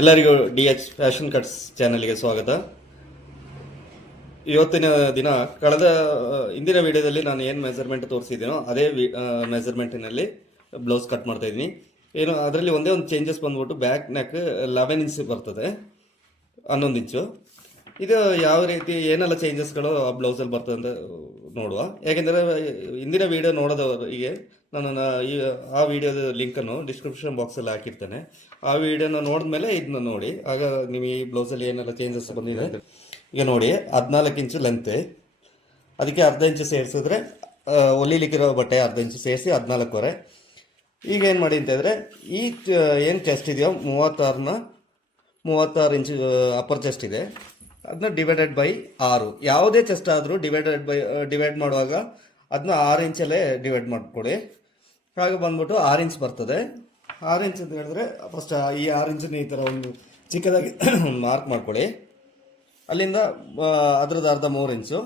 ಎಲ್ಲರಿಗೂ DH fashion cuts ಚಾನೆಲ್ಗೆ ಸ್ವಾಗತ. ಇವತ್ತಿನ ದಿನ ಹಿಂದಿನ ವಿಡಿಯೋದಲ್ಲಿ ನಾನು ಏನು ಮೆಜರ್ಮೆಂಟ್ ತೋರಿಸಿದ್ದೀನೋ ಅದೇ ಮೆಜರ್ಮೆಂಟಿನಲ್ಲಿ ಬ್ಲೌಸ್ ಕಟ್ ಮಾಡ್ತಾ ಇದ್ದೀನಿ. ಏನು ಅದರಲ್ಲಿ ಒಂದೇ ಒಂದು ಚೇಂಜಸ್ ಬಂದ್ಬಿಟ್ಟು ಬ್ಯಾಕ್ ನೆಕ್ 11 ಇಂಚ್ ಬರ್ತದೆ, 11 ಇಂಚು. ಇದು ಯಾವ ರೀತಿ ಏನೆಲ್ಲ ಚೇಂಜಸ್ಗಳು ಆ ಬ್ಲೌಸಲ್ಲಿ ಬರ್ತದೆ ಅಂತ ನೋಡುವ. ಯಾಕೆಂದರೆ ಹಿಂದಿನ ವಿಡಿಯೋ ನೋಡೋದವರಿಗೆ ನಾನು ಆ ವಿಡಿಯೋದ ಲಿಂಕನ್ನು ಡಿಸ್ಕ್ರಿಪ್ಷನ್ ಬಾಕ್ಸಲ್ಲಿ ಹಾಕಿರ್ತೇನೆ. ಆ ವಿಡಿಯೋನ ನೋಡಿದ್ಮೇಲೆ ಇದನ್ನ ನೋಡಿ, ಆಗ ನೀವು ಈ ಬ್ಲೌಸಲ್ಲಿ ಏನೆಲ್ಲ ಚೇಂಜಸ್ ಬಂದಿದೆ. ಈಗ ನೋಡಿ, 14 ಇಂಚು ಲೆಂತ್, ಅದಕ್ಕೆ ಅರ್ಧ ಇಂಚು ಸೇರಿಸಿದ್ರೆ ಹೊಲಿಲಿಕ್ಕಿರೋ ಬಟ್ಟೆ ಅರ್ಧ ಇಂಚು ಸೇರಿಸಿ 14ವರೆ. ಈಗ ಏನು ಮಾಡಿ ಅಂತಂದರೆ, ಈ ಏನು ಚೆಸ್ಟ್ ಇದೆಯೋ 36 ಇಂಚು ಅಪ್ಪರ್ ಚೆಸ್ಟ್ ಇದೆ, ಅದನ್ನ ಡಿವೈಡೆಡ್ ಬೈ 6. ಯಾವುದೇ ಚೆಸ್ಟ್ ಆದರೂ ಡಿವೈಡ್ ಮಾಡುವಾಗ ಅದನ್ನ 6 ಇಂಚಲ್ಲೇ ಡಿವೈಡ್ ಮಾಡಿಕೊಡಿ. ಹಾಗೆ ಬಂದ್ಬಿಟ್ಟು 6 ಇಂಚ್ ಬರ್ತದೆ. 6 ಇಂಚ್ ಅಂತ ಹೇಳಿದ್ರೆ ಫಸ್ಟ್ ಈ 6 ಇಂಚನ್ನ ಈ ಥರ ಒಂದು ಚಿಕ್ಕದಾಗಿ ಮಾರ್ಕ್ ಮಾಡ್ಕೊಳ್ಳಿ. ಅಲ್ಲಿಂದ ಅದ್ರದ್ದು ಅರ್ಧ 3 ಇಂಚು.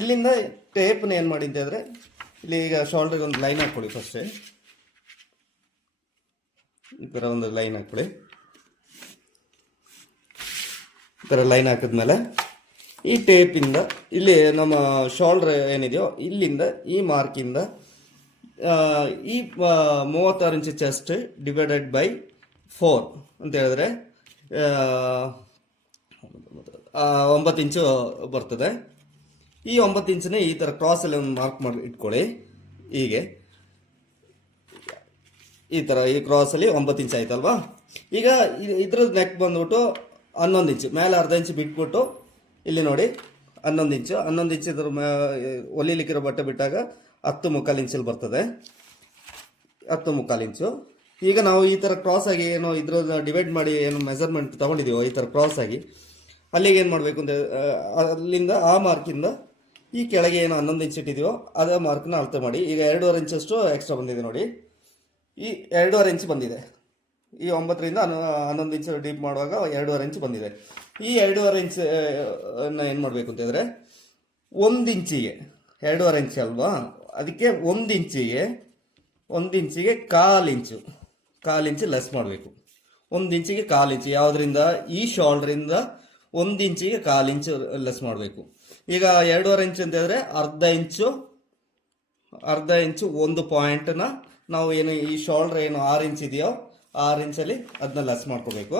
ಇಲ್ಲಿಂದ ಟೇಪ್ನ ಏನು ಮಾಡಿ ಅಂತಂದರೆ, ಇಲ್ಲಿ ಈಗ ಶೋಲ್ಡರ್ಗೆ ಒಂದು ಲೈನ್ ಹಾಕ್ಕೊಳ್ಳಿ. ಫಸ್ಟೇ ಈ ಥರ ಒಂದು ಲೈನ್ ಹಾಕ್ಕೊಳ್ಳಿ. ಈ ಥರ ಲೈನ್ ಹಾಕಿದ್ಮೇಲೆ ಈ ಟೇಪಿಂದ ಇಲ್ಲಿ ನಮ್ಮ ಶೋಲ್ಡರ್ ಏನಿದೆಯೋ ಇಲ್ಲಿಂದ ಈ ಮಾರ್ಕಿಂದ ಈ 36 ಇಂಚು ಚೆಸ್ಟ್ ಡಿವೈಡೆಡ್ ಬೈ 4 ಅಂತ ಹೇಳಿದ್ರೆ 9 ಇಂಚು ಬರ್ತದೆ. ಈ 9 ಇಂಚನ್ನೇ ಈ ಥರ ಕ್ರಾಸಲ್ಲಿ ಒಂದು ಮಾರ್ಕ್ ಮಾಡಿ ಇಟ್ಕೊಳ್ಳಿ. ಹೀಗೆ ಈ ಥರ ಈ ಕ್ರಾಸಲ್ಲಿ 9 ಇಂಚ್ ಆಯ್ತಲ್ವಾ. ಈಗ ಇದ್ರದ್ದು ನೆಕ್ ಬಂದ್ಬಿಟ್ಟು 11 ಇಂಚು, ಮೇಲೆ ಅರ್ಧ ಇಂಚು ಬಿಟ್ಬಿಟ್ಟು ಇಲ್ಲಿ ನೋಡಿ 11 ಇಂಚು. 11 ಇಂಚು ಇದ್ರ ಹೊಲಿಲಿಕ್ಕಿರೋ ಬಟ್ಟೆ ಬಿಟ್ಟಾಗ 10.25 ಇಂಚಲ್ಲಿ ಬರ್ತದೆ, 10.25 ಇಂಚು. ಈಗ ನಾವು ಈ ಥರ ಕ್ರಾಸ್ ಆಗಿ ಏನು ಇದ್ರ ಡಿವೈಡ್ ಮಾಡಿ ಏನು ಮೆಜರ್ಮೆಂಟ್ ತೊಗೊಂಡಿದ್ದೀವೋ ಈ ಥರ ಕ್ರಾಸ್ ಆಗಿ ಅಲ್ಲಿಗೆ ಏನು ಮಾಡಬೇಕು ಅಂತ, ಅಲ್ಲಿಂದ ಆ ಮಾರ್ಕಿಂದ ಈ ಕೆಳಗೆ ಏನು 11 ಇಂಚ್ ಇಟ್ಟಿದೆಯೋ ಅದೇ ಮಾರ್ಕ್ನ ಅಳತೆ ಮಾಡಿ. ಈಗ 2.5 ಇಂಚಷ್ಟು ಎಕ್ಸ್ಟ್ರಾ ಬಂದಿದೆ ನೋಡಿ, ಈ 2.5 ಇಂಚ್ ಬಂದಿದೆ. ಈ 9ರಿಂದ 11 ಇಂಚ್ ಡೀಪ್ ಮಾಡುವಾಗ 2.5 ಇಂಚ್ ಬಂದಿದೆ. ಈ 2.5 ಇಂಚ್ ಏನು ಮಾಡಬೇಕು ಅಂತಂದರೆ, 1 ಇಂಚಿಗೆ 2.5 ಇಂಚ್ ಅಲ್ವಾ, ಅದಕ್ಕೆ 1 ಇಂಚಿಗೆ 1.25 ಇಂಚು ಲೆಸ್ ಮಾಡಬೇಕು. 1 ಇಂಚಿಗೆ 1/4 ಇಂಚು ಯಾವುದರಿಂದ, ಈ ಶೋಲ್ಡ್ರಿಂದ 1 ಇಂಚಿಗೆ 1/4 ಇಂಚು ಲೆಸ್ ಮಾಡಬೇಕು. ಈಗ 2.5 ಇಂಚ್ ಅಂತಂದರೆ ಅರ್ಧ ಇಂಚು ಒಂದು ಪಾಯಿಂಟನ್ನ ನಾವು ಏನು ಈ ಶೋಲ್ಡ್ರ್ ಏನು 6 ಇಂಚ್ ಇದೆಯೋ 6 ಇಂಚಲ್ಲಿ ಅದನ್ನ ಲೆಸ್ ಮಾಡ್ಕೋಬೇಕು.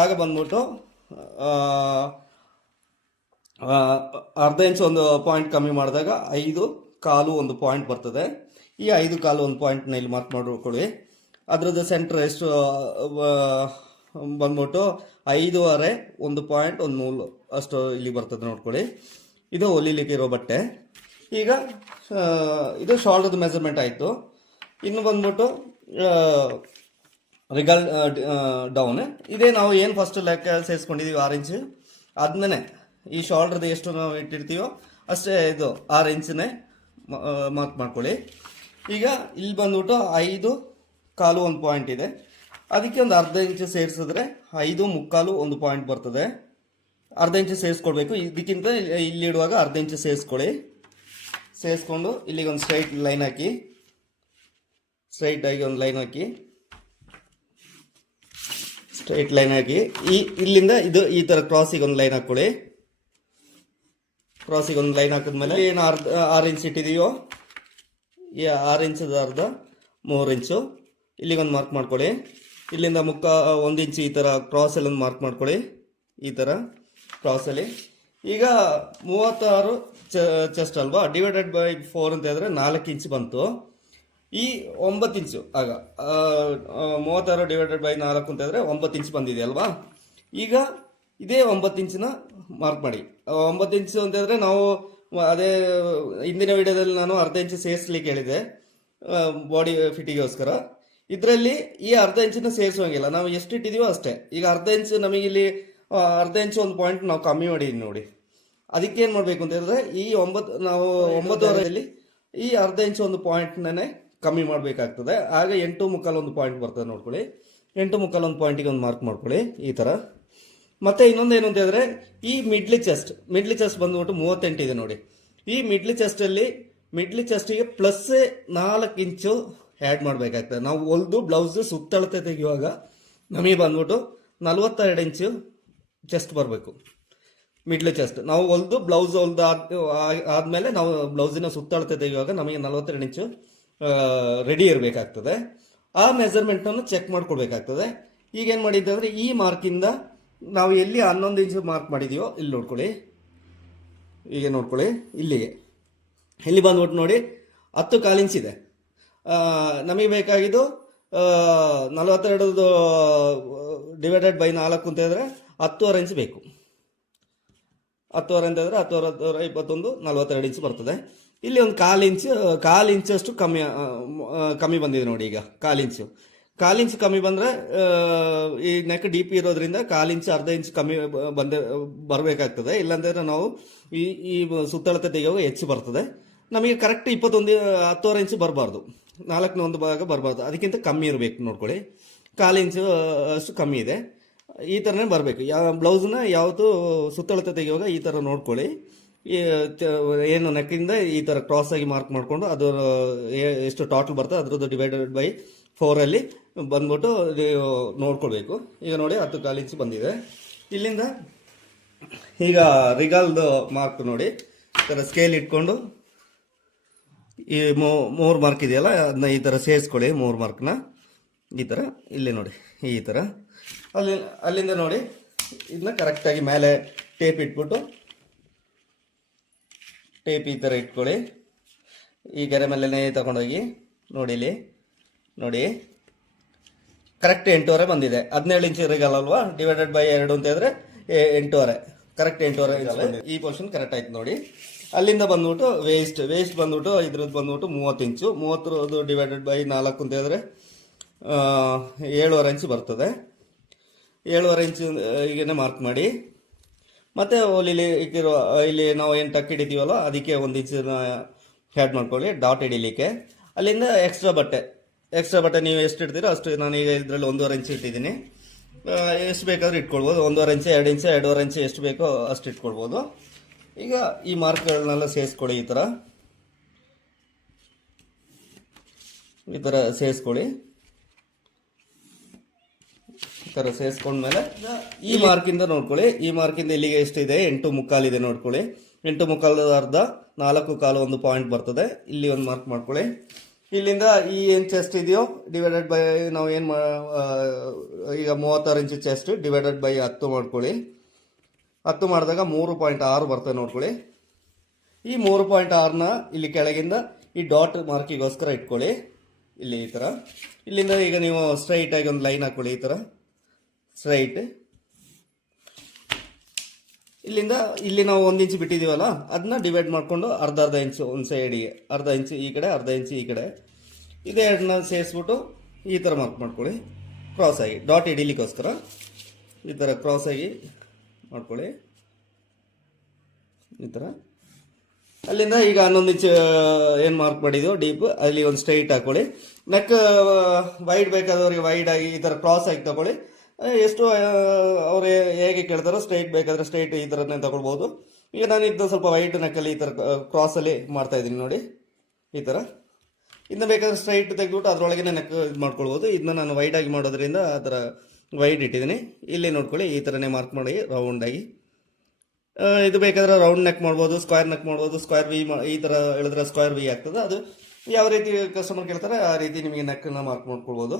ಆಗ ಬಂದ್ಬಿಟ್ಟು ಅರ್ಧ ಇಂಚು ಒಂದು ಪಾಯಿಂಟ್ ಕಮ್ಮಿ ಮಾಡಿದಾಗ 5.25 ಒಂದು ಪಾಯಿಂಟ್ ಬರ್ತದೆ. ಈ 5.25 ಒಂದು ಪಾಯಿಂಟ್ನ ಇಲ್ಲಿ ಮಾರ್ಕ್ ಮಾಡ್ಕೊಳ್ಳಿ. ಅದ್ರದ್ದು ಸೆಂಟ್ರ್ ಎಷ್ಟು ಬಂದ್ಬಿಟ್ಟು 5.25 ಒಂದು ಪಾಯಿಂಟ್ ಒಂದು ನೂಲು ಅಷ್ಟು ಇಲ್ಲಿ ಬರ್ತದೆ ನೋಡ್ಕೊಳ್ಳಿ. ಇದು ಹೊಲಿಲಿಕ್ಕೆ ಇರೋ ಬಟ್ಟೆ. ಈಗ ಇದು ಶೋಲ್ಡರ್ದು ಮೆಜರ್ಮೆಂಟ್ ಆಯಿತು. ಇನ್ನು ಬಂದ್ಬಿಟ್ಟು ರಿಗಲ್ ಡೌನ್, ಇದೇ ನಾವು ಏನು ಫಸ್ಟ್ ಲೆಕ್ಕ ಸೇರಿಸ್ಕೊಂಡಿದ್ದೀವಿ 6 ಇಂಚು, ಅದನ್ನೇ ಈ ಶೋಲ್ಡ್ರದ್ದು ಎಷ್ಟು ನಾವು ಇಟ್ಟಿರ್ತೀವೋ ಅಷ್ಟೇ ಇದು 6 ಇಂಚನ್ನೇ ಮಾರ್ಕ್ ಮಾಡ್ಕೊಳ್ಳಿ. ಈಗ ಇಲ್ಲಿ ಬಂದ್ಬಿಟ್ಟು 5.25 ಒಂದು ಪಾಯಿಂಟ್ ಇದೆ, ಅದಕ್ಕೆ ಒಂದು ಅರ್ಧ ಇಂಚು ಸೇರಿಸಿದ್ರೆ 5.25 ಒಂದು ಪಾಯಿಂಟ್ ಬರ್ತದೆ. ಅರ್ಧ ಇಂಚು ಸೇರಿಸ್ಕೊಳ್ಬೇಕು. ಇದಕ್ಕಿಂತ ಇಲ್ಲಿಡುವಾಗ ಅರ್ಧ ಇಂಚು ಸೇರಿಸ್ಕೊಂಡು ಇಲ್ಲಿಗೆ ಒಂದು ಸ್ಟ್ರೈಟ್ ಲೈನ್ ಹಾಕಿ, ಸ್ಟ್ರೈಟಾಗಿ ಒಂದು ಲೈನ್ ಹಾಕಿ, ಸ್ಟ್ರೈಟ್ ಲೈನ್ ಹಾಕಿ ಇಲ್ಲಿಂದ ಇದು ಈ ಥರ ಕ್ರಾಸಿಗೆ ಒಂದು ಲೈನ್ ಹಾಕ್ಕೊಳ್ಳಿ. ಕ್ರಾಸಿಗೆ ಒಂದು ಲೈನ್ ಹಾಕಿದ್ಮೇಲೆ ಏನು 6 ಇಂಚ್ ಇಟ್ಟಿದೆಯೋ ಈ 6 ಇಂಚದ ಅರ್ಧ 3 ಇಂಚು ಇಲ್ಲಿಗೆ ಒಂದು ಮಾರ್ಕ್ ಮಾಡ್ಕೊಳ್ಳಿ. ಇಲ್ಲಿಂದ 1 ಇಂಚು ಈ ಥರ ಕ್ರಾಸಲ್ಲಿ ಒಂದು ಮಾರ್ಕ್ ಮಾಡ್ಕೊಳ್ಳಿ, ಈ ಥರ ಕ್ರಾಸಲ್ಲಿ. ಈಗ 36 ಚೆಸ್ಟ್ ಅಲ್ವಾ, ಡಿವೈಡೆಡ್ ಬೈ 4 ಅಂತ ಹೇಳಿದ್ರೆ 4 ಇಂಚ್ ಬಂತು. ಈ 9 ಇಂಚು ಆಗ 36 ಡಿವೈಡೆಡ್ ಬೈ 4 ಅಂತ ಹೇಳಿದ್ರೆ 9 ಇಂಚ್ ಬಂದಿದೆ ಅಲ್ವಾ. ಈಗ ಇದೇ 9 ಇಂಚನ್ನ ಮಾರ್ಕ್ ಮಾಡಿ. 9 ಇಂಚು ಅಂತ ಹೇಳಿದ್ರೆ ನಾವು ಅದೇ ಹಿಂದಿನ ವಿಡಿಯೋದಲ್ಲಿ ನಾನು ಅರ್ಧ ಇಂಚು ಸೇರಿಸ್ಲಿಕ್ಕೆ ಹೇಳಿದೆ ಬಾಡಿ ಫಿಟ್ಟಿಗೋಸ್ಕರ. ಇದರಲ್ಲಿ ಈ ಅರ್ಧ ಇಂಚನ್ನ ಸೇರಿಸುವಂಗಿಲ್ಲ, ನಾವು ಎಷ್ಟು ಇಟ್ಟಿದೀವೋ ಅಷ್ಟೇ. ಈಗ ಅರ್ಧ ಇಂಚು ನಮಗೆ ಇಲ್ಲಿ ಅರ್ಧ ಇಂಚು ಒಂದು ಪಾಯಿಂಟ್ ನಾವು ಕಮ್ಮಿ ಮಾಡಿದ್ದೀವಿ ನೋಡಿ. ಅದಕ್ಕೆ ಏನು ಮಾಡಬೇಕು ಅಂತ ಹೇಳಿದ್ರೆ, ಈ 9.25 ಈ ಅರ್ಧ ಇಂಚು ಒಂದು ಪಾಯಿಂಟ್ನೇ ಕಮ್ಮಿ ಮಾಡಬೇಕಾಗ್ತದೆ. ಆಗ 8.25 ಒಂದು ಪಾಯಿಂಟ್ ಬರ್ತದೆ ನೋಡ್ಕೊಳ್ಳಿ. 8.25 ಒಂದು ಪಾಯಿಂಟಿಗೆ ಒಂದು ಮಾರ್ಕ್ ಮಾಡ್ಕೊಳ್ಳಿ ಈ ಥರ. ಮತ್ತು ಇನ್ನೊಂದು ಏನು ಅಂತ ಹೇಳಿದ್ರೆ, ಈ ಮಿಡ್ಲಿ ಚೆಸ್ಟ್ ಬಂದ್ಬಿಟ್ಟು 38 ಇದೆ ನೋಡಿ. ಈ ಮಿಡ್ಲಿ ಚೆಸ್ಟಿಗೆ ಪ್ಲಸ್ 4 ಇಂಚು ಆ್ಯಡ್ ಮಾಡಬೇಕಾಗ್ತದೆ. ನಾವು ಹೊಲಿದು ಬ್ಲೌಸ್ ಸುತ್ತಳತೆ ತೆಗೆಯುವಾಗ ನಮಗೆ ಬಂದ್ಬಿಟ್ಟು 42 ಇಂಚು ಚೆಸ್ಟ್ ಬರಬೇಕು, ಮಿಡ್ಲ್ ಚೆಸ್ಟ್. ನಾವು ಬ್ಲೌಸ್ ಹೊಲ್ದು ಆದಮೇಲೆ ನಾವು ಬ್ಲೌಸಿನ ಸುತ್ತಳತೆ ತೆಗೆಯುವಾಗ ನಮಗೆ 42 ಇಂಚು ರೆಡಿ ಇರಬೇಕಾಗ್ತದೆ. ಆ ಮೆಜರ್ಮೆಂಟನ್ನು ಚೆಕ್ ಮಾಡ್ಕೊಳ್ಬೇಕಾಗ್ತದೆ. ಈಗೇನು ಮಾಡಿದ್ದೆ ಅಂದರೆ ಈ ಮಾರ್ಕಿಂದ ನಾವು ಎಲ್ಲಿ 11 ಇಂಚು ಮಾರ್ಕ್ ಮಾಡಿದೀವೋ ಇಲ್ಲಿ ನೋಡ್ಕೊಳ್ಳಿ, ಈಗ ನೋಡ್ಕೊಳ್ಳಿ ಇಲ್ಲಿ ಬಂದ್ಬಿಟ್ಟು ನೋಡಿ 10 ಇಂಚ್ ಇದೆ. ನಮಗೆ ಬೇಕಾಗಿದ್ದು 42 ಡಿವೈಡೆಡ್ ಬೈ 4 ಅಂತ ಹೇಳಿದ್ರೆ 10.5 ಇಂಚ್ ಬೇಕು. 10.5 ಅಂತ ಹೇಳಿದ್ರೆ 10 21 42 ಇಂಚ್ ಬರ್ತದೆ. ಇಲ್ಲಿ ಒಂದು 1/4 ಇಂಚಷ್ಟು ಕಮ್ಮಿ ಬಂದಿದೆ ನೋಡಿ. ಈಗ 1/4 ಇಂಚ್ ಕಮ್ಮಿ ಬಂದರೆ ಈ ನೆಕ್ ಡೀಪ್ ಇರೋದ್ರಿಂದ 1/4 ಇಂಚ್ ಅರ್ಧ ಇಂಚ್ ಕಮ್ಮಿ ಬರಬೇಕಾಗ್ತದೆ. ಇಲ್ಲಾಂತಂದ್ರೆ ನಾವು ಈ ಸುತ್ತಳತೆ ತೆಗೆಯುವಾಗ ಹೆಚ್ಚು ಬರ್ತದೆ. ನಮಗೆ ಕರೆಕ್ಟ್ 10.5 ಇಂಚ್ ಬರಬಾರ್ದು, 4/1 ಭಾಗ ಬರಬಾರ್ದು, ಅದಕ್ಕಿಂತ ಕಮ್ಮಿ ಇರಬೇಕು ನೋಡ್ಕೊಳ್ಳಿ. 1/4 ಇಂಚು ಅಷ್ಟು ಕಮ್ಮಿ ಇದೆ. ಈ ಥರನೇ ಬರಬೇಕು. ಬ್ಲೌಸ್ನ ಯಾವತ್ತು ಸುತ್ತಳತೆ ತೆಗೆಯುವಾಗ ಈ ಥರ ನೋಡ್ಕೊಳ್ಳಿ. ಏನು ನೆಕ್ಕಿಂದ ಈ ಥರ ಕ್ರಾಸ್ ಆಗಿ ಮಾರ್ಕ್ ಮಾಡಿಕೊಂಡು ಅದು ಎಷ್ಟು ಟೋಟಲ್ ಬರ್ತದೆ ಅದ್ರದ್ದು ಡಿವೈಡೆಡ್ ಬೈ 4 ಬಂದ್ಬಿಟ್ಟು ನೋಡ್ಕೊಳ್ಬೇಕು. ಈಗ ನೋಡಿ 10.25 ಇಂಚ್ ಬಂದಿದೆ. ಇಲ್ಲಿಂದ ಈಗ ರಿಗಾಲ್ದು ಮಾರ್ಕ್ ನೋಡಿ, ಈ ಥರ ಸ್ಕೇಲ್ ಇಟ್ಕೊಂಡು ಈ 3 ಮಾರ್ಕ್ ಇದೆಯಲ್ಲ ಅದನ್ನ ಈ ಥರ ಸೇರಿಸ್ಕೊಳ್ಳಿ. 3 ಮಾರ್ಕ್ನ ಈ ಥರ ಇಲ್ಲಿ ನೋಡಿ, ಈ ಥರ ಅಲ್ಲಿಂದ ನೋಡಿ ಇದನ್ನ ಕರೆಕ್ಟಾಗಿ ಮೇಲೆ ಟೇಪ್ ಇಟ್ಬಿಟ್ಟು ಟೇಪ್ ಈ ಥರ ಇಟ್ಕೊಳ್ಳಿ. ಈ ಗೆರೆ ಮೇಲೇ ತಗೊಂಡೋಗಿ ನೋಡಿ, ಇಲ್ಲಿ ನೋಡಿ ಕರೆಕ್ಟ್ 8.5 ಬಂದಿದೆ. 17 ಇಂಚ್ ರಿಗಾಲಲ್ವಾ, ಡಿವೈಡೆಡ್ ಬೈ 2 ಅಂತ ಹೇಳಿದ್ರೆ 8.5, ಕರೆಕ್ಟ್ 8.5 ಈ ಪೋರ್ಷನ್ ಕರೆಕ್ಟ್ ಆಯ್ತು ನೋಡಿ. ಅಲ್ಲಿಂದ ಬಂದ್ಬಿಟ್ಟು ವೇಸ್ಟ್ ಬಂದ್ಬಿಟ್ಟು ಇದ್ರದ್ದು ಬಂದ್ಬಿಟ್ಟು 30 ಇಂಚು. 30 ಡಿವೈಡೆಡ್ ಬೈ 4 ಅಂತ ಹೇಳಿದ್ರೆ 7.5 ಇಂಚ್ ಬರ್ತದೆ. 7.5 ಇಂಚ್ ಈಗೇನೆ ಮಾರ್ಕ್ ಮಾಡಿ. ಮತ್ತು ಇಲ್ಲಿ ನಾವು ಏನು ಟಕ್ ಹಿಡಿತೀವಲ್ಲ ಅದಕ್ಕೆ 1 ಇಂಚನ್ನ ಹ್ಯಾಡ್ ಮಾಡ್ಕೊಳ್ಳಿ ಡಾಟ್ ಹಿಡಿಲಿಕ್ಕೆ. ಅಲ್ಲಿಂದ ಎಕ್ಸ್ಟ್ರಾ ಬಟ್ಟೆ ನೀವು ಎಷ್ಟು ಇಡ್ತೀರೋ ಅಷ್ಟು. ನಾನೀಗ ಇದರಲ್ಲಿ 1.5 ಇಂಚ್ ಇಟ್ಟಿದ್ದೀನಿ. ಎಷ್ಟು ಬೇಕಾದ್ರೂ ಇಟ್ಕೊಳ್ಬೋದು, 1.5 ಇಂಚ್ 2 ಇಂಚ್ 2.5 ಇಂಚ್ ಎಷ್ಟು ಬೇಕೋ ಅಷ್ಟು ಇಟ್ಕೊಳ್ಬೋದು. ಈಗ ಈ ಮಾರ್ಕ್ಗಳನ್ನೆಲ್ಲ ಸೇರಿಸ್ಕೊಳ್ಳಿ. ಈ ಥರ ಸೇರಿಸ್ಕೊಳ್ಳಿ. ಈ ಥರ ಸೇರಿಸ್ಕೊಂಡ್ಮೇಲೆ ಈ ಮಾರ್ಕಿಂದ ನೋಡ್ಕೊಳ್ಳಿ. ಈ ಮಾರ್ಕಿಂದ ಇಲ್ಲಿಗೆ ಎಷ್ಟಿದೆ? 8.25 ಇದೆ ನೋಡ್ಕೊಳ್ಳಿ. 8.25 ಅರ್ಧ 4.25 ಒಂದು ಪಾಯಿಂಟ್ ಬರ್ತದೆ. ಇಲ್ಲಿ ಒಂದು ಮಾರ್ಕ್ ಮಾಡ್ಕೊಳ್ಳಿ. ಇಲ್ಲಿಂದ ಈ ಏನು ಚೆಸ್ಟ್ ಇದೆಯೋ ಡಿವೈಡೆಡ್ ಬೈ ನಾವು ಏನು ಈಗ 36 ಇಂಚ್ ಚೆಸ್ಟ್ ಡಿವೈಡೆಡ್ ಬೈ 10 ಮಾಡ್ಕೊಳ್ಳಿ. 10 ಮಾಡಿದಾಗ 3.6 ಬರ್ತದೆ ನೋಡ್ಕೊಳ್ಳಿ. ಈ 3.6ನ ಇಲ್ಲಿ ಕೆಳಗಿಂದ ಈ ಡಾಟ್ ಮಾರ್ಕಿಗೋಸ್ಕರ ಇಟ್ಕೊಳ್ಳಿ. ಇಲ್ಲಿ ಈ ಥರ ಇಲ್ಲಿಂದ ಈಗ ನೀವು ಸ್ಟ್ರೈಟಾಗಿ ಒಂದು ಲೈನ್ ಹಾಕ್ಕೊಳ್ಳಿ. ಈ ಥರ ಸ್ಟ್ರೈಟ್. ಇಲ್ಲಿಂದ ಇಲ್ಲಿ ನಾವು 1 ಇಂಚ್ ಬಿಟ್ಟಿದ್ದೀವಲ್ಲ ಅದನ್ನ ಡಿವೈಡ್ ಮಾಡಿಕೊಂಡು ಅರ್ಧ ಇಂಚು ಒಂದು ಸೈಡಿಗೆ, ಅರ್ಧ ಇಂಚು ಈ ಕಡೆ, ಅರ್ಧ ಇಂಚು ಈ ಕಡೆ, ಇದೇ ಎರಡನ್ನ ಸೇರಿಸ್ಬಿಟ್ಟು ಈ ಥರ ಮಾರ್ಕ್ ಮಾಡ್ಕೊಳ್ಳಿ. ಕ್ರಾಸ್ ಆಗಿ ಡಾಟ್ ಹಿಡಿಲಿಕ್ಕೋಸ್ಕರ ಈ ಥರ ಕ್ರಾಸ್ ಆಗಿ ಮಾಡ್ಕೊಳ್ಳಿ. ಈ ಥರ ಅಲ್ಲಿಂದ ಈಗ 11 ಇಂಚ್ ಏನು ಮಾರ್ಕ್ ಮಾಡಿದೆವು ಡೀಪ್, ಅಲ್ಲಿ ಒಂದು ಸ್ಟ್ರೈಟ್ ಹಾಕೊಳ್ಳಿ. ನೆಕ್ ವೈಡ್ ಬೇಕಾದವ್ರಿಗೆ ವೈಡ್ ಆಗಿ ಈ ಥರ ಕ್ರಾಸ್ ಆಗಿ ತಗೊಳ್ಳಿ. ಎಷ್ಟು ಅವ್ರು ಹೇಗೆ ಕೇಳ್ತಾರೋ ಸ್ಟ್ರೈಟ್ ಬೇಕಾದರೆ ಸ್ಟ್ರೈಟ್ ಈ ಥರನೇ ತಗೊಳ್ಬೋದು. ಈಗ ನಾನು ಇದು ಸ್ವಲ್ಪ ವೈಡ್ ನೆಕ್ಕಲ್ಲಿ ಈ ಥರ ಕ್ರಾಸಲ್ಲಿ ಮಾಡ್ತಾ ಇದ್ದೀನಿ ನೋಡಿ. ಈ ಥರ ಇನ್ನು ಬೇಕಾದ್ರೆ ಸ್ಟ್ರೈಟ್ ತೆಗೆದ್ಬಿಟ್ಟು ಅದರೊಳಗೆ ನೆಕ್ ಇದು ಮಾಡ್ಕೊಳ್ಬೋದು. ಇದನ್ನ ನಾನು ವೈಡಾಗಿ ಮಾಡೋದ್ರಿಂದ ಆ ಥರ ವೈಡ್ ಇಟ್ಟಿದ್ದೀನಿ. ಇಲ್ಲಿ ನೋಡ್ಕೊಳ್ಳಿ, ಈ ಥರನೇ ಮಾರ್ಕ್ ಮಾಡಿ ರೌಂಡಾಗಿ. ಇದು ಬೇಕಾದ್ರೆ ರೌಂಡ್ ನೆಕ್ ಮಾಡ್ಬೋದು, ಸ್ಕ್ವೇರ್ ನೆಕ್ ಮಾಡ್ಬೋದು. ಸ್ಕ್ವೇರ್ ವಿ ಈ ಥರ ಹೇಳಿದ್ರೆ ಸ್ಕ್ವೇರ್ ವಿ ಆಗ್ತದೆ. ಅದು ಯಾವ ರೀತಿ ಕಸ್ಟಮರ್ ಕೇಳ್ತಾರೆ ಆ ರೀತಿ ನಿಮಗೆ ನೆಕ್ಕನ್ನು ಮಾರ್ಕ್ ಮಾಡ್ಕೊಳ್ಬೋದು.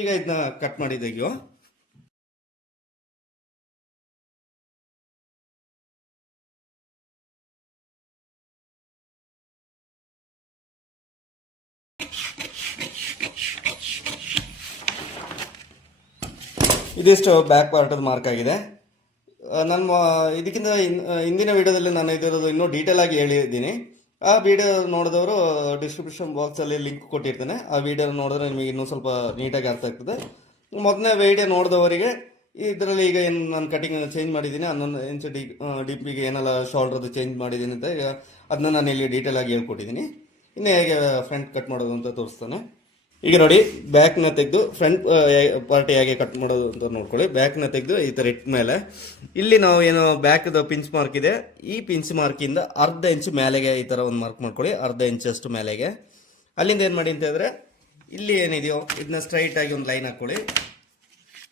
ಈಗ ಇದನ್ನ ಕಟ್ ಮಾಡಿ ತೆಗಿಯೋ. ಇದಿಷ್ಟು ಬ್ಯಾಕ್ ಪಾರ್ಟದ ಮಾರ್ಕ್ ಆಗಿದೆ. ನಾನು ಇದಕ್ಕಿಂತ ಹಿಂದಿನ ವಿಡಿಯೋದಲ್ಲಿ ನಾನು ಇದರದ್ದು ಇನ್ನೂ ಡೀಟೇಲ್ ಆಗಿ ಹೇಳಿದ್ದೀನಿ. ಆ ವಿಡಿಯೋ ನೋಡಿದವರು ಡಿಸ್ಕ್ರಿಪ್ಷನ್ ಬಾಕ್ಸಲ್ಲಿ ಲಿಂಕ್ ಕೊಟ್ಟಿರ್ತೇನೆ. ಆ ವಿಡಿಯೋ ನೋಡಿದ್ರೆ ನಿಮಗೆ ಇನ್ನೂ ಸ್ವಲ್ಪ ನೀಟಾಗಿ ಅರ್ಥ ಆಗ್ತದೆ. ಮೊದಲನೇ ವಿಡಿಯೋ ನೋಡಿದವರಿಗೆ ಇದರಲ್ಲಿ ಈಗ ಏನು ನಾನು ಕಟಿಂಗ್ ಚೇಂಜ್ ಮಾಡಿದ್ದೀನಿ, 11 ಇಂಚ್ ಡಿಪ್ಪಿಗೆ ಏನೆಲ್ಲ ಶೋಲ್ಡ್ರದ್ದು ಚೇಂಜ್ ಮಾಡಿದ್ದೀನಿ ಅಂತ ಈಗ ಅದನ್ನ ನಾನು ಇಲ್ಲಿ ಡೀಟೇಲ್ ಆಗಿ ಹೇಳ್ಕೊಟ್ಟಿದ್ದೀನಿ. ಇನ್ನು ಹೇಗೆ ಫ್ರಂಟ್ ಕಟ್ ಮಾಡೋದು ಅಂತ ತೋರಿಸ್ತಾನೆ. ಈಗ ನೋಡಿ, ಬ್ಯಾಕ್ನ ತೆಗೆದು ಫ್ರಂಟ್ ಪಾರ್ಟಿ ಹೇಗೆ ಕಟ್ ಮಾಡೋದು ಅಂತ ನೋಡ್ಕೊಳ್ಳಿ. ಬ್ಯಾಕ್ನ ತೆಗೆದು ಈ ಥರ ಇಟ್ಟ ಮೇಲೆ ಇಲ್ಲಿ ನಾವು ಏನು ಬ್ಯಾಕ್ದು ಪಿಂಚ್ ಮಾರ್ಕ್ ಇದೆ, ಈ ಪಿಂಚ್ ಮಾರ್ಕಿಂದ ಅರ್ಧ ಇಂಚ್ ಮೇಲೆಗೆ ಈ ಥರ ಒಂದು ಮಾರ್ಕ್ ಮಾಡ್ಕೊಳ್ಳಿ. ಅರ್ಧ ಇಂಚಷ್ಟು ಮೇಲೆಗೆ. ಅಲ್ಲಿಂದ ಏನು ಮಾಡಿ ಅಂತ ಹೇಳಿದ್ರೆ ಇಲ್ಲಿ ಏನಿದೆಯೋ ಇದನ್ನ ಸ್ಟ್ರೈಟ್ ಆಗಿ ಒಂದು ಲೈನ್ ಹಾಕ್ಕೊಳ್ಳಿ.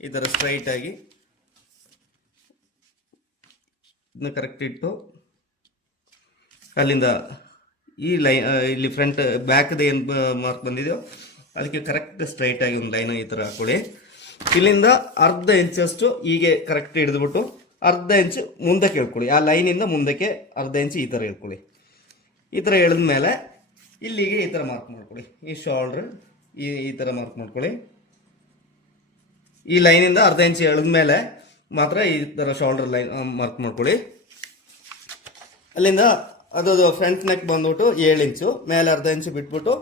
ಈ ಥರ ಸ್ಟ್ರೈಟಾಗಿ ಇದನ್ನ ಕರೆಕ್ಟ್ ಇಟ್ಟು ಅಲ್ಲಿಂದ ಈ ಲೈನ್ ಇಲ್ಲಿ ಫ್ರಂಟ್ ಬ್ಯಾಕ್ದು ಏನು ಮಾರ್ಕ್ ಬಂದಿದೆಯೋ ಅದಕ್ಕೆ ಕರೆಕ್ಟ್ ಸ್ಟ್ರೈಟಾಗಿ ಒಂದು ಲೈನ್ ಈ ಥರ ಹಾಕೊಳ್ಳಿ. ಇಲ್ಲಿಂದ ಅರ್ಧ ಇಂಚಷ್ಟು ಹೀಗೆ ಕರೆಕ್ಟ್ ಹಿಡಿದ್ಬಿಟ್ಟು ಅರ್ಧ ಇಂಚ್ ಮುಂದಕ್ಕೆ ಹೇಳ್ಕೊಳ್ಳಿ. ಆ ಲೈನಿಂದ ಮುಂದಕ್ಕೆ ಅರ್ಧ ಇಂಚ್ ಈ ಥರ ಹೇಳ್ಕೊಳ್ಳಿ. ಈ ಥರ ಎಳೆದ್ಮೇಲೆ ಇಲ್ಲಿಗೆ ಈ ಥರ ಮಾರ್ಕ್ ಮಾಡ್ಕೊಳ್ಳಿ. ಈ ಶೋಲ್ಡ್ರ್ ಈ ಥರ ಮಾರ್ಕ್ ಮಾಡ್ಕೊಳ್ಳಿ. ಈ ಲೈನಿಂದ ಅರ್ಧ ಇಂಚ್ ಎಳೆದ್ಮೇಲೆ ಮಾತ್ರ ಈ ಥರ ಶೋಲ್ಡರ್ ಲೈನ್ ಮಾರ್ಕ್ ಮಾಡ್ಕೊಳ್ಳಿ. ಅಲ್ಲಿಂದ ಅದು ಫ್ರಂಟ್ ನೆಕ್ ಬಂದ್ಬಿಟ್ಟು 7 ಇಂಚು, ಮೇಲೆ ಅರ್ಧ ಇಂಚು ಬಿಟ್ಬಿಟ್ಟು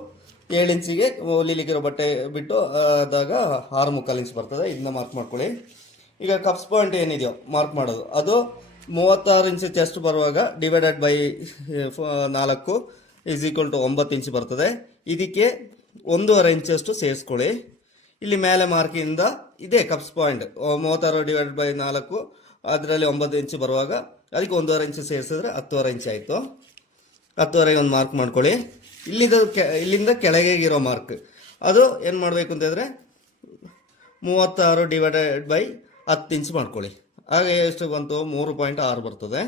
7 ಇಂಚಿಗೆ ಹೊಲಿಲಿಕ್ಕಿರೋ ಬಟ್ಟೆ ಬಿಟ್ಟು ಆದಾಗ 6.25 ಇಂಚ್ ಬರ್ತದೆ. ಇದನ್ನ ಮಾರ್ಕ್ ಮಾಡ್ಕೊಳ್ಳಿ. ಈಗ ಕಪ್ಸ್ ಪಾಯಿಂಟ್ ಏನಿದೆಯೋ ಮಾರ್ಕ್ ಮಾಡೋದು ಅದು 36 ಇಂಚ್ ಚೆಸ್ಟ್ ಬರುವಾಗ divided by 4 is equal to 9 inch ಬರ್ತದೆ. ಇದಕ್ಕೆ 1.5 ಇಂಚಷ್ಟು ಸೇರಿಸ್ಕೊಳ್ಳಿ. ಇಲ್ಲಿ ಮೇಲೆ ಮಾರ್ಕಿಂದ ಇದೇ ಕಪ್ಸ್ ಪಾಯಿಂಟ್ 36 ಡಿವೈಡೆಡ್ ಬೈ 4 ಅದರಲ್ಲಿ 9 ಇಂಚು ಬರುವಾಗ ಅದಕ್ಕೆ 1.5 ಇಂಚು ಸೇರಿಸಿದ್ರೆ 10.5 ಇಂಚ್ ಆಯಿತು. 10.5 ಒಂದು ಮಾರ್ಕ್ ಮಾಡ್ಕೊಳ್ಳಿ. ಇಲ್ಲಿಂದ ಕೆಳಗೆ ಇರೋ ಮಾರ್ಕ್ ಅದು ಏನು ಮಾಡಬೇಕು ಅಂತಂದರೆ 36 ಡಿವೈಡೆಡ್ ಬೈ 10 ಇಂಚ್ ಮಾಡ್ಕೊಳ್ಳಿ. ಹಾಗೆ ಎಷ್ಟು ಬಂತು 3.6 ಬರ್ತದೆ.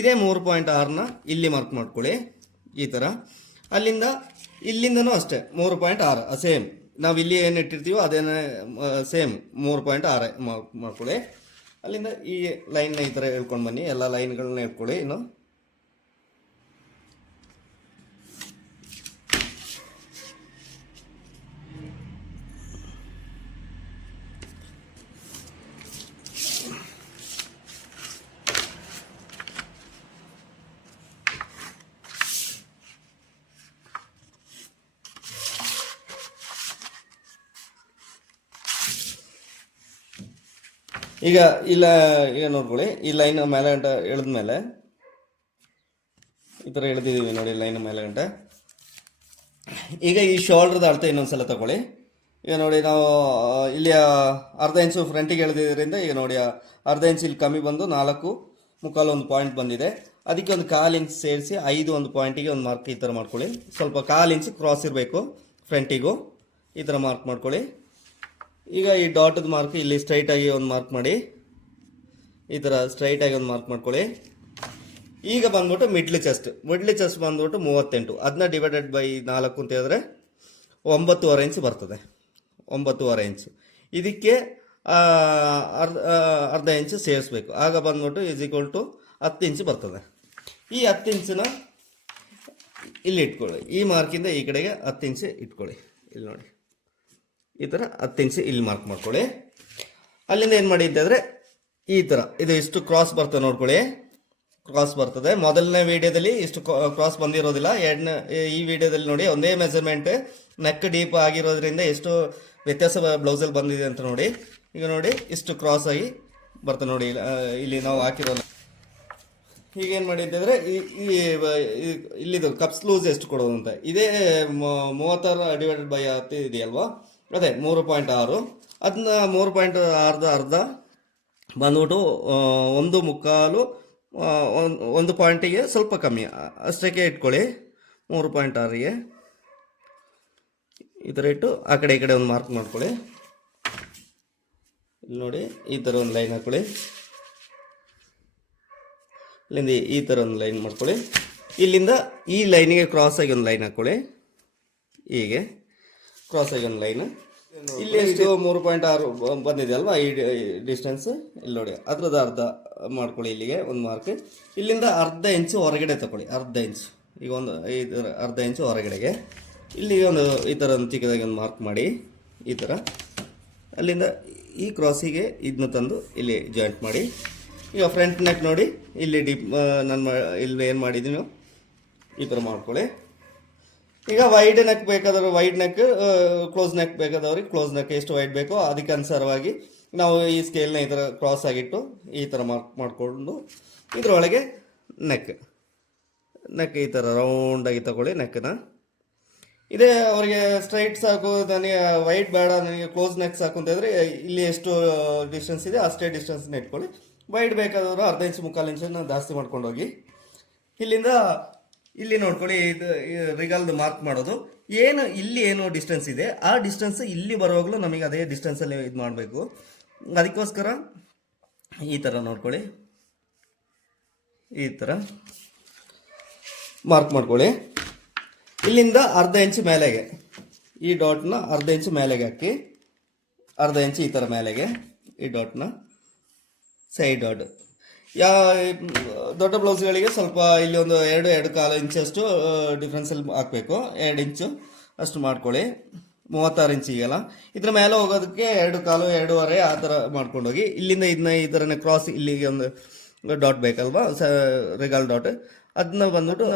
ಇದೇ 3.6ನ ಇಲ್ಲಿ ಮಾರ್ಕ್ ಮಾಡ್ಕೊಳ್ಳಿ ಈ ಥರ. ಇಲ್ಲಿಂದನೂ ಅಷ್ಟೇ 3.6 ಸೇಮ್ ನಾವು ಇಲ್ಲಿ ಏನು ಇಟ್ಟಿರ್ತೀವೋ ಅದೇನೇ ಸೇಮ್ 3.6 ಮಾರ್ಕ್ ಮಾಡ್ಕೊಳ್ಳಿ. ಅಲ್ಲಿಂದ ಈ ಲೈನ್ನ ಈ ಥರ ಹೇಳ್ಕೊಂಡು ಬನ್ನಿ. ಎಲ್ಲ ಲೈನ್ಗಳನ್ನ ಹೇಳ್ಕೊಳ್ಳಿ. ಇನ್ನು ಈಗ ನೋಡ್ಕೊಳ್ಳಿ. ಈ ಲೈನ್ ಮೇಲೆ ಗಂಟ ಎಳೆದ್ಮೇಲೆ ಈ ಥರ ಎಳೆದಿದ್ದೀವಿ ನೋಡಿ ಲೈನ್ ಮೇಲೆ ಗಂಟ. ಈಗ ಈ ಶೋಲ್ಡ್ರದ ಅಳತೆ ಇನ್ನೊಂದ್ಸಲ ತಗೊಳ್ಳಿ. ಈಗ ನೋಡಿ ನಾವು ಇಲ್ಲಿ ಅರ್ಧ ಇಂಚು ಫ್ರಂಟಿಗೆ ಎಳೆದಿದ್ದರಿಂದ ಈಗ ನೋಡಿ ಅರ್ಧ ಇಂಚ್ ಇಲ್ಲಿ ಕಮ್ಮಿ ಬಂದು 4.25 ಒಂದು ಪಾಯಿಂಟ್ ಬಂದಿದೆ. ಅದಕ್ಕೆ ಒಂದು 1/4 ಇಂಚ್ ಸೇರಿಸಿ 5 ಒಂದು ಪಾಯಿಂಟಿಗೆ ಒಂದು ಮಾರ್ಕ್ ಈ ಥರ ಮಾಡ್ಕೊಳ್ಳಿ. ಸ್ವಲ್ಪ 1/4 ಇಂಚ್ ಕ್ರಾಸ್ ಇರಬೇಕು ಫ್ರಂಟಿಗೂ. ಈ ಥರ ಮಾರ್ಕ್ ಮಾಡ್ಕೊಳ್ಳಿ. ಈಗ ಈ ಡಾಟದ ಮಾರ್ಕ್ ಇಲ್ಲಿ ಸ್ಟ್ರೈಟಾಗಿ ಒಂದು ಮಾರ್ಕ್ ಮಾಡಿ. ಈ ಥರ ಸ್ಟ್ರೈಟಾಗಿ ಒಂದು ಮಾರ್ಕ್ ಮಾಡ್ಕೊಳ್ಳಿ. ಈಗ ಬಂದ್ಬಿಟ್ಟು ಮಿಡ್ಲ್ ಚೆಸ್ಟ್ ಬಂದ್ಬಿಟ್ಟು 38. ಅದನ್ನ ಡಿವೈಡೆಡ್ ಬೈ 4 ಅಂತ ಹೇಳಿದ್ರೆ 9.5 ಇಂಚ್ ಬರ್ತದೆ. 9.5 ಇಂಚ್ ಇದಕ್ಕೆ ಅರ್ಧ ಇಂಚ್ ಸೇರಿಸ್ಬೇಕು. ಆಗ ಬಂದ್ಬಿಟ್ಟು ಈಸ್ ಈಕ್ವಲ್ ಟು 10 ಇಂಚ್ ಬರ್ತದೆ. ಈ 10 ಇಂಚನ್ನ ಇಲ್ಲಿ ಇಟ್ಕೊಳ್ಳಿ. ಈ ಮಾರ್ಕಿಂದ ಈ ಕಡೆಗೆ 10 ಇಂಚ್ ಇಟ್ಕೊಳ್ಳಿ. ಇಲ್ಲಿ ನೋಡಿ ಈ ಥರ 10 ಇಂಚ್ ಇಲ್ಲಿ ಮಾರ್ಕ್ ಮಾಡ್ಕೊಳ್ಳಿ. ಅಲ್ಲಿಂದ ಏನು ಮಾಡಿ ಅಂತಂದರೆ ಈ ಥರ ಇದು ಇಷ್ಟು ಕ್ರಾಸ್ ಬರ್ತದೆ ನೋಡ್ಕೊಳ್ಳಿ. ಕ್ರಾಸ್ ಬರ್ತದೆ. ಮೊದಲನೇ ವಿಡಿಯೋದಲ್ಲಿ ಇಷ್ಟು ಕ್ರಾಸ್ ಬಂದಿರೋದಿಲ್ಲ. ಈ ವಿಡಿಯೋದಲ್ಲಿ ನೋಡಿ ಒಂದೇ ಮೆಜರ್ಮೆಂಟ್ ನೆಕ್ ಡೀಪ್ ಆಗಿರೋದ್ರಿಂದ ಎಷ್ಟು ವ್ಯತ್ಯಾಸ ಬ್ಲೌಸಲ್ಲಿ ಬಂದಿದೆ ಅಂತ ನೋಡಿ. ಈಗ ನೋಡಿ ಇಷ್ಟು ಕ್ರಾಸ್ ಆಗಿ ಬರ್ತದೆ ನೋಡಿ. ಇಲ್ಲಿ ನಾವು ಹಾಕಿರೋ ಹೀಗೇನು ಮಾಡಿದ್ದಂದರೆ ಇಲ್ಲಿದು ಕಪ್ಸ್ ಲೂಸ್ ಎಷ್ಟು ಕೊಡೋದು ಅಂತ ಇದೇ 36 ಡಿವೈಡೆಡ್ ಬೈ 10 ಇದೆಯಲ್ವಾ, ಅದೇ 3.6. ಅದನ್ನ 3.6 ಅರ್ಧ ಬಂದ್ಬಿಟ್ಟು 1.25 ಒಂದು ಪಾಯಿಂಟಿಗೆ ಸ್ವಲ್ಪ ಕಮ್ಮಿ ಅಷ್ಟಕ್ಕೆ ಇಟ್ಕೊಳ್ಳಿ. 3.6ಗೆ ಈ ಥರ ಇಟ್ಟು ಆ ಕಡೆ ಈ ಕಡೆ ಒಂದು ಮಾರ್ಕ್ ಮಾಡ್ಕೊಳ್ಳಿ. ಇಲ್ಲಿ ನೋಡಿ ಈ ಥರ ಒಂದು ಲೈನ್ ಹಾಕ್ಕೊಳ್ಳಿ. ಇಲ್ಲಿಂದ ಈ ಥರ ಒಂದು ಲೈನ್ ಮಾಡ್ಕೊಳ್ಳಿ. ಇಲ್ಲಿಂದ ಈ ಲೈನಿಗೆ ಕ್ರಾಸ್ ಆಗಿ ಒಂದು ಲೈನ್ ಹಾಕ್ಕೊಳ್ಳಿ. ಹೀಗೆ ಕ್ರಾಸ್ ಆಗಿ ಒಂದು ಲೈನ್ ಇಲ್ಲಿ ಎಷ್ಟು 3.6 ಬಂದಿದೆ ಅಲ್ವಾ ಈ ಡಿಸ್ಟೆನ್ಸ್. ಇಲ್ಲಿ ನೋಡಿ ಅದ್ರದ್ದು ಅರ್ಧ ಮಾಡ್ಕೊಳ್ಳಿ. ಇಲ್ಲಿಗೆ ಒಂದು ಮಾರ್ಕ್. ಇಲ್ಲಿಂದ ಅರ್ಧ ಇಂಚು ಹೊರಗಡೆ ತಗೊಳ್ಳಿ. ಅರ್ಧ ಇಂಚ್ ಈಗ ಒಂದು ಅರ್ಧ ಇಂಚು ಹೊರಗಡೆಗೆ ಇಲ್ಲಿ ಒಂದು ಈ ಥರ ಒಂದು ಚಿಕ್ಕದಾಗಿ ಒಂದು ಮಾರ್ಕ್ ಮಾಡಿ ಈ ಥರ. ಅಲ್ಲಿಂದ ಈ ಕ್ರಾಸಿಗೆ ಇದನ್ನ ತಂದು ಇಲ್ಲಿ ಜಾಯಿಂಟ್ ಮಾಡಿ. ಈಗ ಫ್ರಂಟ್ ನೆಕ್ ನೋಡಿ ಇಲ್ಲಿ ನಾನು ಇಲ್ಲಿ ಏನು ಮಾಡಿದ್ದೀನಿ ಈ ಥರ ಮಾಡ್ಕೊಳ್ಳಿ. ಈಗ ವೈಡ್ ನೆಕ್ ಬೇಕಾದವರು ವೈಡ್ ನೆಕ್, ಕ್ಲೋಸ್ ನೆಕ್ ಬೇಕಾದವ್ರಿಗೆ ಕ್ಲೋಸ್ ನೆಕ್ ಎಷ್ಟು ವೈಡ್ ಬೇಕೋ ಅದಕ್ಕೆ ಅನುಸಾರವಾಗಿ ನಾವು ಈ ಸ್ಕೇಲ್ನ ಈ ಥರ ಕ್ರಾಸ್ ಆಗಿಟ್ಟು ಈ ಥರ ಮಾರ್ಕ್ ಮಾಡಿಕೊಂಡು ಇದರೊಳಗೆ ನೆಕ್ ಈ ಥರ ರೌಂಡಾಗಿ ತಗೊಳ್ಳಿ ನೆಕ್ಕನ್ನ. ಇದೇ ಅವರಿಗೆ ಸ್ಟ್ರೈಟ್ ಸಾಕು, ನನಗೆ ವೈಟ್ ಬೇಡ, ನನಗೆ ಕ್ಲೋಸ್ ನೆಕ್ ಸಾಕು ಅಂತಂದರೆ ಇಲ್ಲಿ ಎಷ್ಟು ಡಿಸ್ಟೆನ್ಸ್ ಇದೆ ಅಷ್ಟೇ ಡಿಸ್ಟೆನ್ಸ್ನ ಇಟ್ಕೊಳ್ಳಿ. ವೈಡ್ ಬೇಕಾದವರು ಅರ್ಧ ಇಂಚು 3/4 ಇಂಚನ್ನು ಜಾಸ್ತಿ ಮಾಡ್ಕೊಂಡು ಹೋಗಿ. ಇಲ್ಲಿಂದ ಇಲ್ಲಿ ನೋಡ್ಕೊಳ್ಳಿ. ಇದು ರಿಗಲ್ದು ಮಾರ್ಕ್ ಮಾಡೋದು ಏನು, ಇಲ್ಲಿ ಏನು ಡಿಸ್ಟೆನ್ಸ್ ಇದೆ ಆ ಡಿಸ್ಟೆನ್ಸ್ ಇಲ್ಲಿ ಬರುವಾಗಲೂ ನಮಗೆ ಅದೇ ಡಿಸ್ಟೆನ್ಸಲ್ಲಿ ಇದು ಮಾಡಬೇಕು. ಅದಕ್ಕೋಸ್ಕರ ಈ ಥರ ನೋಡ್ಕೊಳ್ಳಿ, ಈ ಥರ ಮಾರ್ಕ್ ಮಾಡ್ಕೊಳ್ಳಿ. ಇಲ್ಲಿಂದ ಅರ್ಧ ಇಂಚ್ ಮೇಲೆಗೆ ಈ ಡಾಟ್ನ ಅರ್ಧ ಇಂಚ್ ಮೇಲೆಗೆ ಹಾಕಿ, ಅರ್ಧ ಇಂಚ್ ಈ ಥರ ಮೇಲೆಗೆ ಈ ಡಾಟ್ನ ಸೈಡ್ ಡಾಟ್. ದೊಡ್ಡ ಬ್ಲೌಸ್ಗಳಿಗೆ ಸ್ವಲ್ಪ ಇಲ್ಲಿ ಒಂದು 2-2.25 ಇಂಚಷ್ಟು ಡಿಫ್ರೆನ್ಸಲ್ಲಿ ಹಾಕಬೇಕು. 2 ಇಂಚು ಅಷ್ಟು ಮಾಡ್ಕೊಳ್ಳಿ. 36 ಇಂಚ್ ಈಗಲ್ಲ, ಇದ್ರ ಮೇಲೆ ಹೋಗೋದಕ್ಕೆ 2.25 2.5 ಆ ಥರ ಮಾಡ್ಕೊಂಡು ಹೋಗಿ. ಇಲ್ಲಿಂದ ಇದನ್ನ ಈ ಥರನೇ ಕ್ರಾಸ್ ಇಲ್ಲಿಗೆ ಒಂದು ಡಾಟ್ ಬೇಕಲ್ವಾ, ರೆಗಾಲ್ ಡಾಟ್, ಅದನ್ನ ಬಂದ್ಬಿಟ್ಟು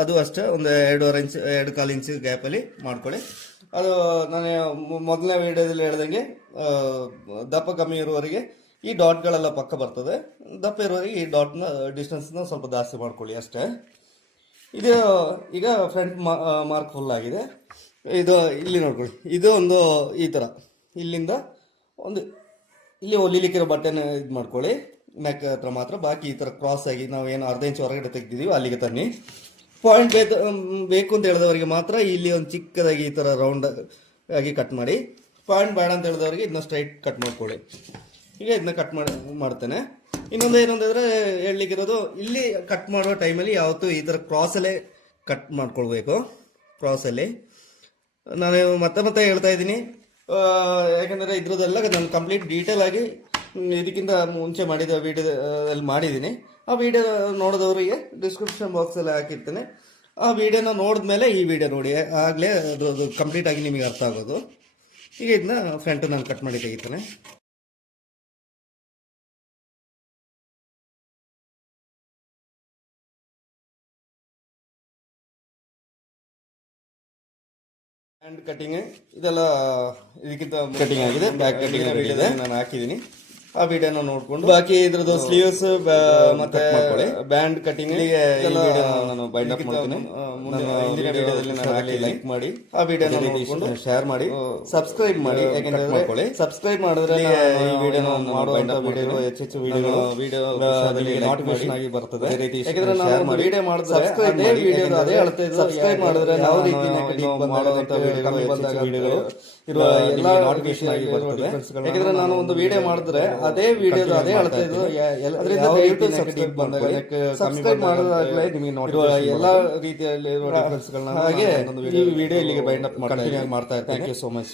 ಅದು ಅಷ್ಟೇ ಒಂದು 2.5 ಇಂಚ್ 2.25 ಇಂಚ್ ಗ್ಯಾಪಲ್ಲಿ ಮಾಡ್ಕೊಳ್ಳಿ. ಅದು ನಾನು ಮೊದಲನೇ ವಿಡಿಯೋದಲ್ಲಿ ಹೇಳ್ದಂಗೆ ದಪ್ಪ ಕಮ್ಮಿ ಇರುವವರೆಗೆ ಈ ಡಾಟ್ಗಳೆಲ್ಲ ಪಕ್ಕ ಬರ್ತದೆ, ದಪ್ಪ ಇರುವವರೆಗೆ ಈ ಡಾಟ್ನ ಡಿಸ್ಟೆನ್ಸ್ನ ಸ್ವಲ್ಪ ಜಾಸ್ತಿ ಮಾಡ್ಕೊಳ್ಳಿ ಅಷ್ಟೇ. ಇದು ಈಗ ಫ್ರಂಟ್ ಮಾರ್ಕ್ ಫುಲ್ ಆಗಿದೆ. ಇದು ಇಲ್ಲಿ ನೋಡ್ಕೊಳ್ಳಿ, ಇದು ಒಂದು ಈ ಥರ ಇಲ್ಲಿಂದ ಒಂದು ಇಲ್ಲಿ ಹೊಲಿಲಿಕ್ಕಿರೋ ಬಟ್ಟೆನ ಇದು ಮಾಡ್ಕೊಳ್ಳಿ ನೆಕ್ ಹತ್ರ ಮಾತ್ರ. ಬಾಕಿ ಈ ಥರ ಕ್ರಾಸ್ ಆಗಿ ನಾವು ಏನು ಅರ್ಧ ಇಂಚ್ ಹೊರಗಡೆ ತೆಗ್ದಿದ್ದೀವಿ ಅಲ್ಲಿಗೆ ತನ್ನಿ. ಪಾಯಿಂಟ್ ಬೇಕು ಅಂತ ಹೇಳಿದವರಿಗೆ ಮಾತ್ರ ಇಲ್ಲಿ ಒಂದು ಚಿಕ್ಕದಾಗಿ ಈ ಥರ ರೌಂಡ್ ಆಗಿ ಕಟ್ ಮಾಡಿ. ಪಾಯಿಂಟ್ ಬೇಡ ಅಂತ ಹೇಳಿದವರಿಗೆ ಇದನ್ನ ಸ್ಟ್ರೈಟ್ ಕಟ್ ಮಾಡ್ಕೊಳ್ಳಿ. ಈಗ ಇದನ್ನ ಕಟ್ ಮಾಡ್ತೇನೆ. ಇನ್ನೊಂದು ಏನಂತಂದರೆ ಹೇಳಲಿಕ್ಕಿರೋದು, ಇಲ್ಲಿ ಕಟ್ ಮಾಡುವ ಟೈಮಲ್ಲಿ ಯಾವತ್ತೂ ಈ ಥರ ಕ್ರಾಸಲ್ಲೇ ಕಟ್ ಮಾಡ್ಕೊಳ್ಬೇಕು. ಕ್ರಾಸಲ್ಲಿ ನಾನು ಮತ್ತೆ ಹೇಳ್ತಾ ಇದ್ದೀನಿ, ಯಾಕಂದರೆ ಇದ್ರದ್ದೆಲ್ಲ ನಾನು ಕಂಪ್ಲೀಟ್ ಡೀಟೇಲ್ ಆಗಿ ಇದಕ್ಕಿಂತ ಮುಂಚೆ ಮಾಡಿದ ವಿಡಿಯೋದಲ್ಲಿ ಮಾಡಿದ್ದೀನಿ. ಆ ವಿಡಿಯೋ ನೋಡಿದವರಿಗೆ ಡಿಸ್ಕ್ರಿಪ್ಷನ್ ಬಾಕ್ಸಲ್ಲಿ ಹಾಕಿರ್ತೇನೆ. ಆ ವಿಡಿಯೋನ ನೋಡಿದ್ಮೇಲೆ ಈ ವಿಡಿಯೋ ನೋಡಿ, ಆಗಲೇ ಅದು ಕಂಪ್ಲೀಟ್ ಆಗಿ ನಿಮಗೆ ಅರ್ಥ ಆಗೋದು. ಈಗ ಇದನ್ನ ಫ್ರಂಟ್ ನಾನು ಕಟ್ ಮಾಡಿ ತೆಗಿತೇನೆ. ಹ್ಯಾಂಡ್ ಕಟಿಂಗ್ ಇದೆಲ್ಲ ಇದಕ್ಕಿಂತ ಕಟಿಂಗ್ ಆಗಿದೆ. ಬ್ಯಾಕ್ ಕಟಿಂಗ್ ವಿಡಿಯೋದಲ್ಲಿ ನಾನು ಹಾಕಿದ್ದೀನಿ, ಆ ವಿಡಿಯೋನ ನೋಡ್ಕೊಂಡು ಬಾಕಿ ಇದ್ರದ್ದು ಸ್ಲೀವ್ಸ್ ಮತ್ತೆ ಬ್ಯಾಂಡ್ ಕಟಿಂಗ್ ನಾನು ಬೈಂಡ್ ಅಪ್ ಮಾಡ್ತೀನಿ. ಹಿಂದಿನ ವಿಡಿಯೋದಲ್ಲಿ ನಾನು ಹಾಕಿ ಲೈಕ್ ಮಾಡಿ ಆ ವಿಡಿಯೋನ ನೋಡ್ಕೊಂಡು ಶೇರ್ ಮಾಡಿ, ಸಬ್ಸ್ಕ್ರೈಬ್ ಮಾಡಿ. ಯಾಕಂದ್ರೆ ಸಬ್ಸ್ಕ್ರೈಬ್ ಮಾಡಿದ್ರೆ ಈ ವಿಡಿಯೋನ ಮಾಡುವಂತ ವಿಡಿಯೋ ಹೆಚ್ಚೆಚ್ಚು ವಿಡಿಯೋ ನೋಟಿಫಿಕೇಶನ್ ಆಗಿ ಬರ್ತದೆ. ಯಾಕಂದ್ರೆ ನಾನು ವಿಡಿಯೋ ಮಾಡಿದ್ರೆ ಅದೇ ವಿಡಿಯೋ ಅದೇ ಅಳತೆ ಸಬ್ಸ್ಕ್ರೈಬ್ ಮಾಡಿದ್ರೆ ಯಾವ ರೀತಿ ಮಾಡುವಂತ ವಿಡಿಯೋಗಳು ಇರುವ ಎಲ್ಲ ನೋಟಿಫಿಕೇಶನ್ ಆಗಿ ಬರ್ತದೆ. ಯಾಕಂದ್ರೆ ನಾನು ಒಂದು ವಿಡಿಯೋ ಮಾಡಿದ್ರೆ ಅದೇ ವಿಡಿಯೋದ ಅದೇ ಅಳತೆ ಇದು. ದಯವಿಟ್ಟು ಸಬ್ಸ್ಕ್ರೈಬ್ ಮಾಡೋದಾಗಲೇ ನಿಮಗೆ ನೋಟಿಫಿಕೇಶನ್ ಎಲ್ಲ ರೀತಿಯಲ್ಲಿ ಡಿಫರೆನ್ಸ್ಗಳನ್ನ ಹಾಗೆ ಈ ವಿಡಿಯೋ ಇಲ್ಲಿಗೆ ಬೈಂಡ್ ಅಪ್ ಮಾಡ್ತಾ ಇರ್ತೀನಿ. Thank you so much.